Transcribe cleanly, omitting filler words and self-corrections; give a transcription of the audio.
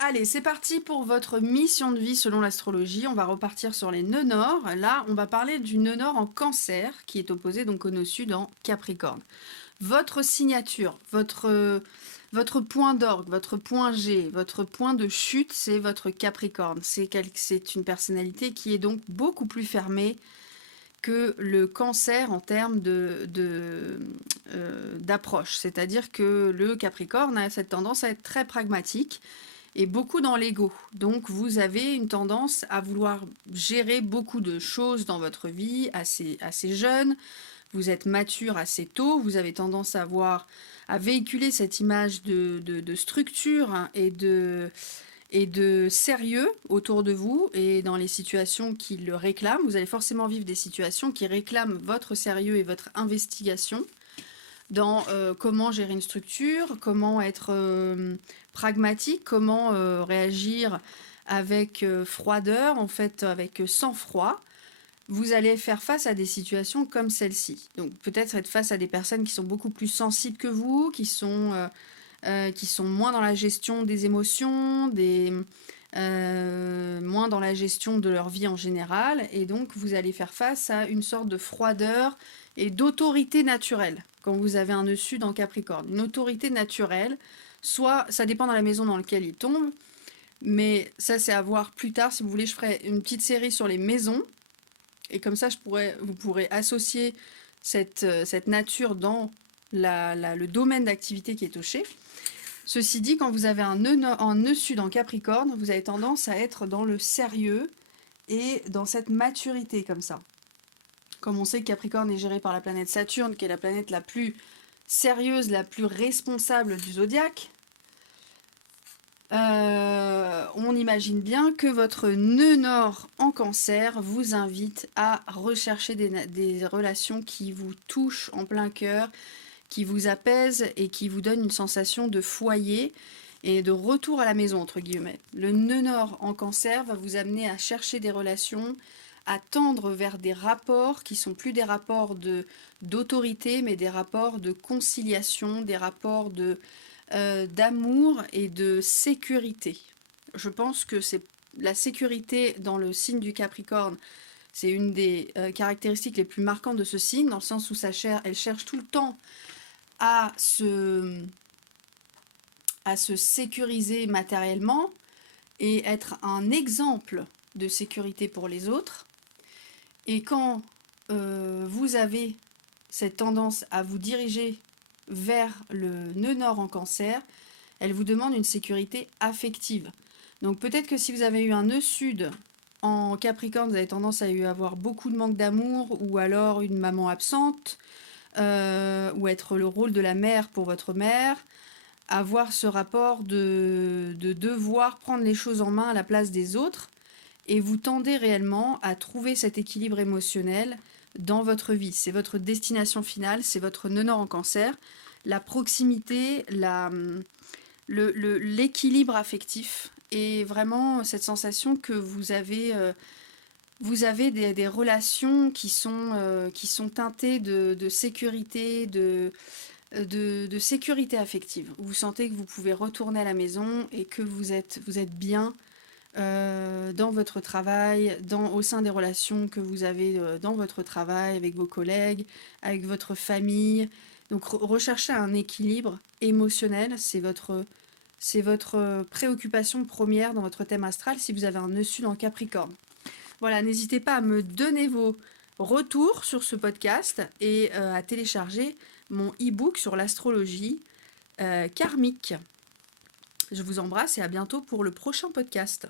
Allez, c'est parti pour votre mission de vie selon l'astrologie. On va repartir sur les nœuds nord. Là, on va parler du nœud nord en Cancer, qui est opposé donc au nœud sud en Capricorne. Votre signature, votre point d'orgue, votre point G, votre point de chute, c'est votre Capricorne. C'est une personnalité qui est donc beaucoup plus fermée que le Cancer en termes d'approche. C'est-à-dire que le Capricorne a cette tendance à être très pragmatique et beaucoup dans l'ego. Donc vous avez une tendance à vouloir gérer beaucoup de choses dans votre vie assez jeune. Vous êtes mature assez tôt, vous avez tendance à véhiculer cette image de structure, hein, et de sérieux autour de vous et dans les situations qui le réclament. Vous allez forcément vivre des situations qui réclament votre sérieux et votre investigation dans comment gérer une structure, comment être pragmatique, comment réagir avec froideur, en fait avec sang-froid. Vous allez faire face à des situations comme celle-ci. Donc peut-être être face à des personnes qui sont beaucoup plus sensibles que vous, qui sont moins dans la gestion des émotions, moins dans la gestion de leur vie en général. Et donc vous allez faire face à une sorte de froideur et d'autorité naturelle quand vous avez un nœud sud en Capricorne. Une autorité naturelle, soit ça dépend dans la maison dans laquelle il tombe, mais ça c'est à voir plus tard. Si vous voulez, je ferai une petite série sur les maisons. Et comme ça, vous pourrez associer cette nature dans le domaine d'activité qui est touché. Ceci dit, quand vous avez un nœud sud en Capricorne, vous avez tendance à être dans le sérieux et dans cette maturité comme ça. Comme on sait que Capricorne est géré par la planète Saturne, qui est la planète la plus sérieuse, la plus responsable du zodiaque, on imagine bien que votre nœud nord en Cancer vous invite à rechercher des relations qui vous touchent en plein cœur, qui vous apaisent et qui vous donnent une sensation de foyer et de retour à la maison, entre guillemets. Le nœud nord en Cancer va vous amener à chercher des relations, à tendre vers des rapports qui sont plus des rapports d'autorité, mais des rapports de conciliation, des rapports d'amour et de sécurité. Je pense que c'est la sécurité dans le signe du Capricorne, c'est une des caractéristiques les plus marquantes de ce signe, dans le sens où elle cherche tout le temps à se sécuriser matériellement et être un exemple de sécurité pour les autres. Et quand vous avez cette tendance à vous diriger vers le nœud nord en Cancer, elle vous demande une sécurité affective. Donc peut-être que si vous avez eu un nœud sud en Capricorne, vous avez tendance à avoir beaucoup de manque d'amour, ou alors une maman absente, ou être le rôle de la mère pour votre mère, avoir ce rapport de devoir prendre les choses en main à la place des autres, et vous tendez réellement à trouver cet équilibre émotionnel dans votre vie. C'est votre destination finale, c'est votre nœud nord en Cancer, la proximité, l'équilibre affectif, et vraiment cette sensation que vous avez des relations qui sont teintées de sécurité, de sécurité affective. Vous sentez que vous pouvez retourner à la maison et que vous êtes bien dans votre travail, au sein des relations que vous avez dans votre travail, avec vos collègues, avec votre famille. Donc rechercher un équilibre émotionnel, c'est votre préoccupation première dans votre thème astral si vous avez un nœud sud en Capricorne. Voilà, n'hésitez pas à me donner vos retours sur ce podcast et à télécharger mon e-book sur l'astrologie karmique. Je vous embrasse et à bientôt pour le prochain podcast.